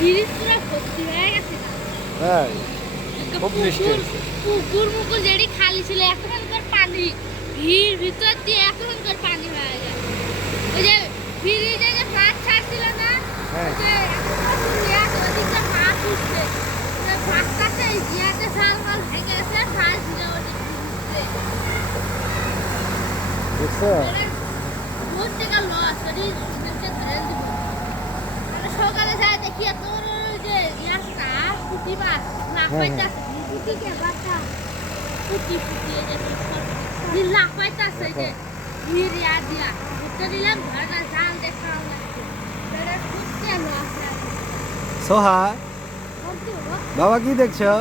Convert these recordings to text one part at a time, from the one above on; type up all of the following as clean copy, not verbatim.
পুরা ভর্তি হয়ে গেছে না। হ্যাঁ খুব বৃষ্টি হয়েছে। পুকুর মুকুর যেটি খালি ছিল এখনকার পানি ভিড় ভিতর দিয়ে এখনকার পানি হয়ে যায়। ওই যে ব্রিজে যে মাছ ছাড়ছিল না, হ্যাঁ যে ওদিকটা মাছ উঠছে, মাছটাতে জিয়াতে সাল মাল ভেঙে গেছে, মাছ ছিল ওদিক উঠছে। বুঝছো? বহুত টাকা লস, ওটি সুন্দরকে ধরে দিব। সকালে যায় দেখি তোর যে ইয়াসটা পুঁটি মাছ না পাইতাছে, পুঁটিকে বাটা পুঁটি পুঁটিয়ে যাচ্ছে, না পাইতাছে যে ভিড় ইয়া দিয়া ঘুরতে দিলাম, ঘরে না জাল দেখা লাগছে, বেড়া খুঁজতে লস। সোহা বাবা কি দেখছো?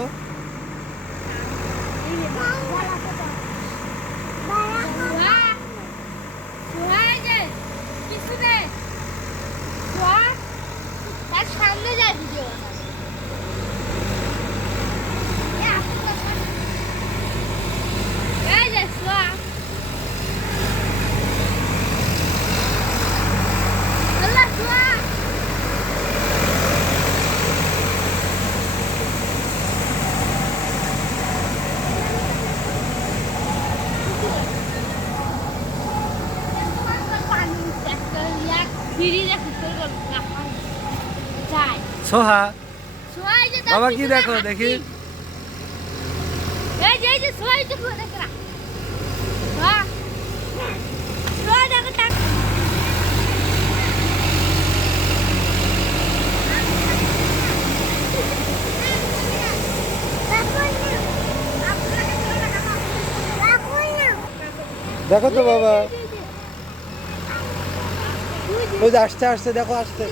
সামনে যায় ভিডিও সোহা বাবা কি দেখো দেখি? দেখো তো বাবা, ওই যে আসতে আসতে দেখো, আসতে